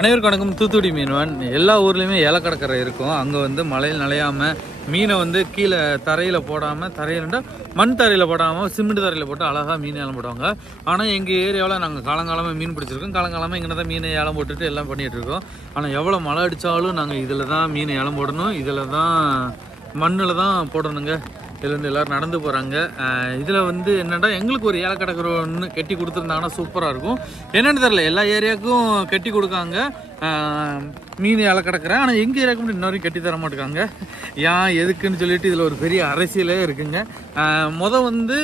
அனைவருக்கும் வணக்கம். தூத்துக்குடி மீன்வான். எல்லா ஊர்லேயுமே ஏலக்கடற்கரை இருக்கும். அங்கே வந்து மழையில் நனையாமல் மீனை வந்து கீழே தரையில் போடாமல், தரையில்ண்டா மண் தரையில் போடாமல் சிமெண்ட் தரையில் போட்டு அழகாக மீன் ஏலம் போடுவாங்க. ஆனால் எங்கள் ஏரியாவில் நாங்கள் காலங்காலமாக மீன் பிடிச்சிருக்கோம். காலங்காலமாக இங்கே தான் மீனை ஏலம் போட்டுட்டு எல்லாம் பண்ணிகிட்ருக்கோம். ஆனால் எவ்வளோ மழை அடித்தாலும் நாங்கள் இதில் தான் மீனை ஏலம் போடணும், இதில் தான் மண்ணில் தான் போடணுங்க. இதுலேருந்து எல்லோரும் நடந்து போகிறாங்க. இதில் வந்து என்னென்னா எங்களுக்கு ஒரு ஏலக்கடற்கரை ஒன்று கட்டி கொடுத்துருந்தாங்கன்னா சூப்பராக இருக்கும். என்னென்னு தெரில, எல்லா ஏரியாவுக்கும் கட்டி கொடுக்காங்க மீன் ஏலக்கடற்கரை. ஆனால் எங்கள் ஏரியாவுக்கு மட்டும் இன்னொரு கட்டி தர மாட்டேங்காங்க. ஏன் எதுக்குன்னு சொல்லிட்டு இதில் ஒரு பெரிய அரசியலே இருக்குங்க. வந்து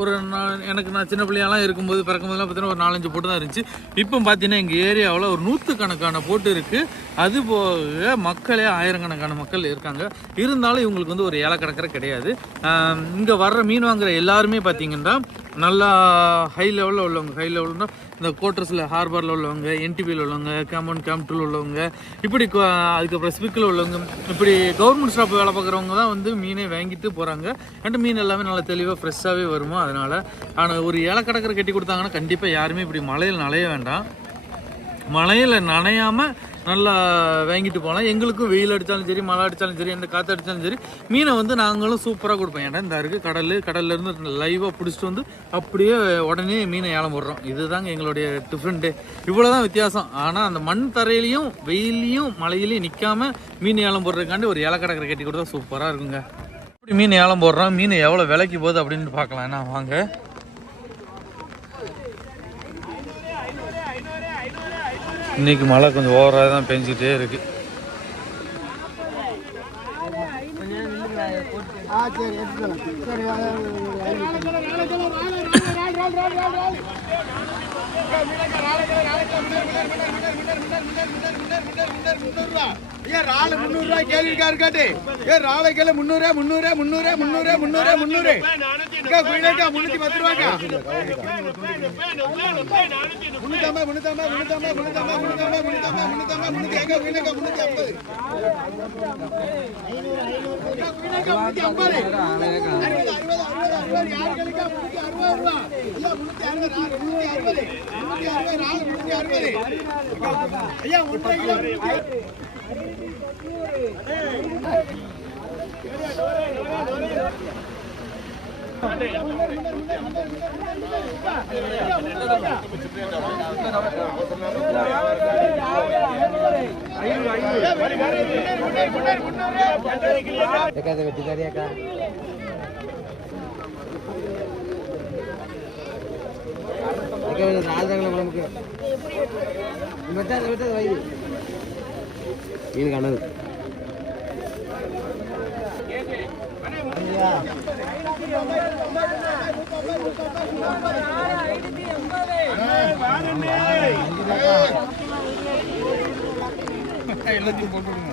ஒரு நான் சின்ன பிள்ளையெல்லாம் இருக்கும்போது பிறக்கும்போதெல்லாம் பார்த்தீங்கன்னா ஒரு 4-5 போட்டு தான் இருந்துச்சு. இப்போ பார்த்தீங்கன்னா எங்கள் ஏரியாவில் ஒரு 100கணக்கான போட்டு இருக்குது. அது போக மக்களே ஆயிரக்கணக்கான மக்கள் இருக்காங்க. இருந்தாலும் இவங்களுக்கு வந்து ஒரு ஏலக்கடற்கரை கிடையாது. இங்கே வர்ற மீன் வாங்குற எல்லாருமே பார்த்தீங்கன்னா நல்லா ஹை லெவலில் உள்ளவங்க. ஹை லெவல்னா இந்த கோட்டர்ஸில் ஹார்பரில் உள்ளவங்க, என்டிபியில் உள்ளவங்க, கேம்ப் 2 உள்ளவங்க, இப்படி அதுக்கப்புறம் ஸ்பிக்கில் உள்ளவங்க, இப்படி கவர்மெண்ட் ஸ்டாஃப் வேலை பார்க்குறவங்க தான் வந்து மீனை வாங்கிட்டு போகிறாங்க. அண்ட் மீன் எல்லாமே நல்லா தெளிவாக ஃப்ரெஷ்ஷாகவே வருமோ. அதனால் ஆனால் ஒரு ஏலக்கடற்கரை கட்டி கொடுத்தாங்கன்னா கண்டிப்பாக யாருமே இப்படி மழையில் நனைய வேண்டாம். மழையில் நனையாமல் நல்லா வாங்கிட்டு போகலாம். எங்களுக்கும் வெயில் அடித்தாலும் சரி, மழை அடித்தாலும் சரி, எந்த காற்று அடித்தாலும் சரி, மீனை வந்து நாங்களும் சூப்பராக கொடுப்போம். ஏன்னா இந்த இருக்குது கடல்லேருந்து லைவாக பிடிச்சிட்டு வந்து அப்படியே உடனே மீனை ஏலம் போடுறோம். இதுதாங்க எங்களுடைய டிஃப்ரெண்ட்டு. இவ்வளோ தான் வித்தியாசம். ஆனால் அந்த மண் தரையிலையும் வெயிலையும் மழையிலையும் நிற்காமல் மீன் ஏலம் போடுறதுக்காண்டி ஒரு ஏலக்கடற்கரை கட்டி கொடுத்தா சூப்பராக இருக்குங்க. இப்படி மீன் ஏலம் போடுறோம். மீன் எவ்வளோ விலைக்கு போகுது அப்படின்னு பார்க்கலாம். என்ன வாங்க. இன்னைக்கு மழை கொஞ்சம் ஓவராக தான் பெஞ்சிக்கிட்டே இருக்கு. ராலு 300 ரூபாய் கேள்விக்காரு காட்டு. ராலை கேள்வி 300 300 300 300 300 300 310 ரூபாய்க்கா. எல்லாத்தையும் போட்டுடுங்க.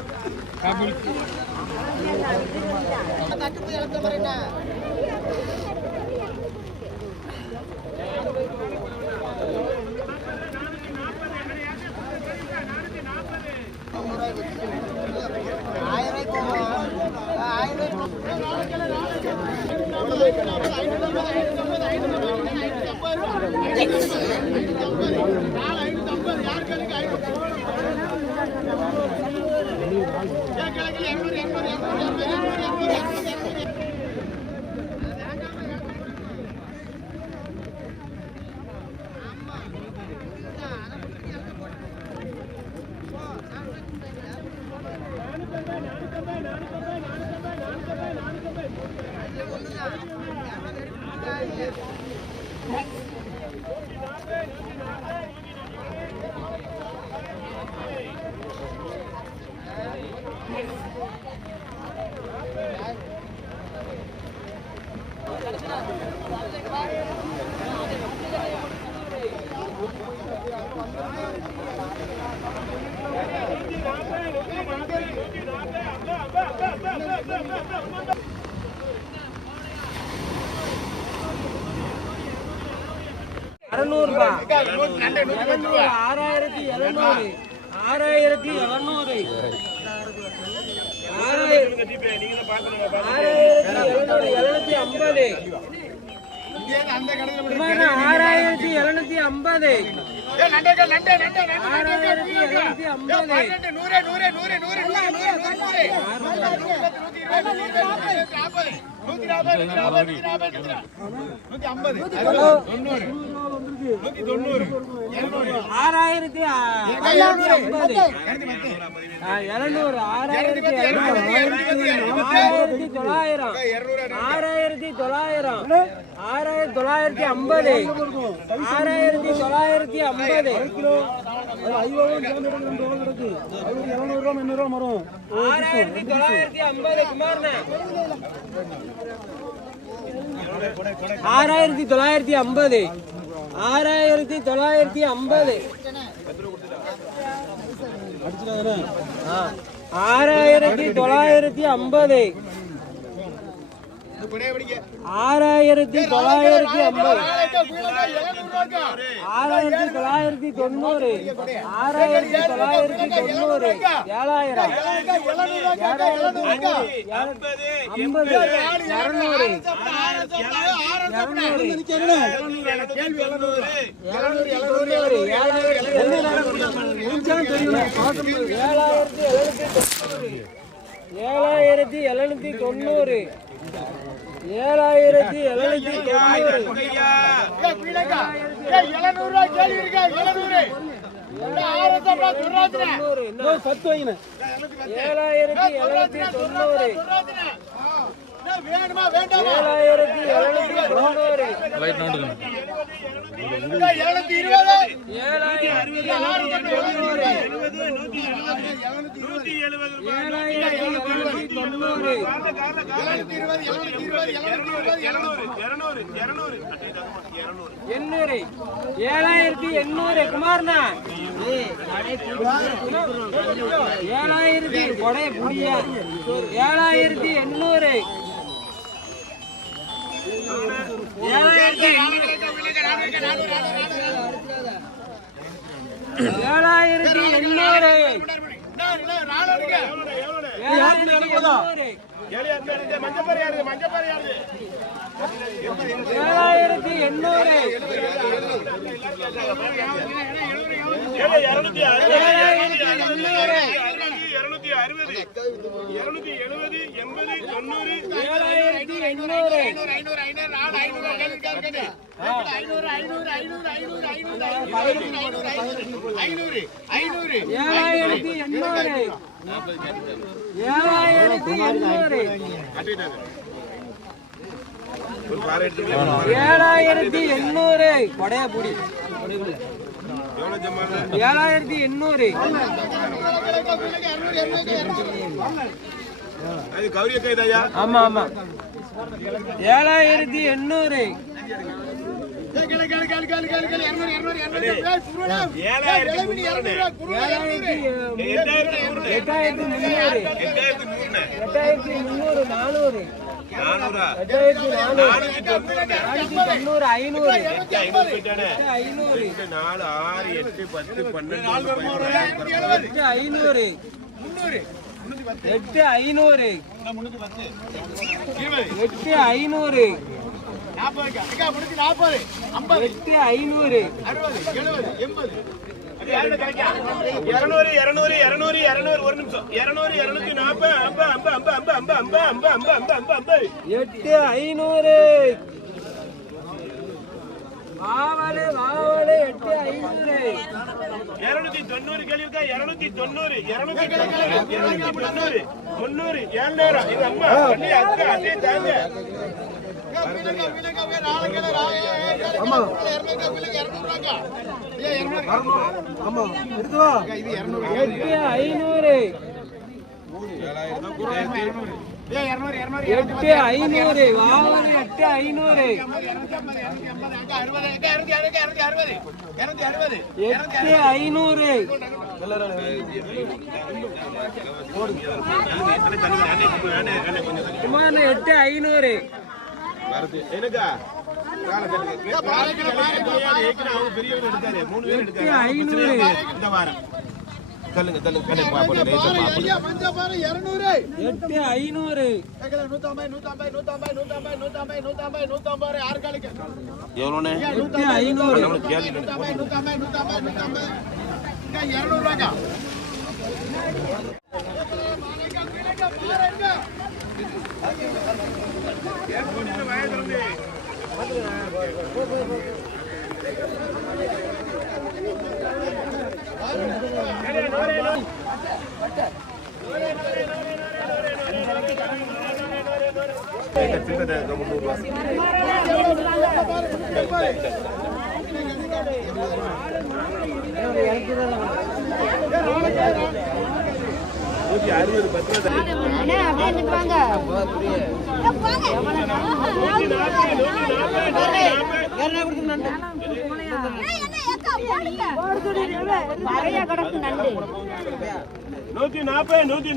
$6750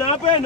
நூத்தி 40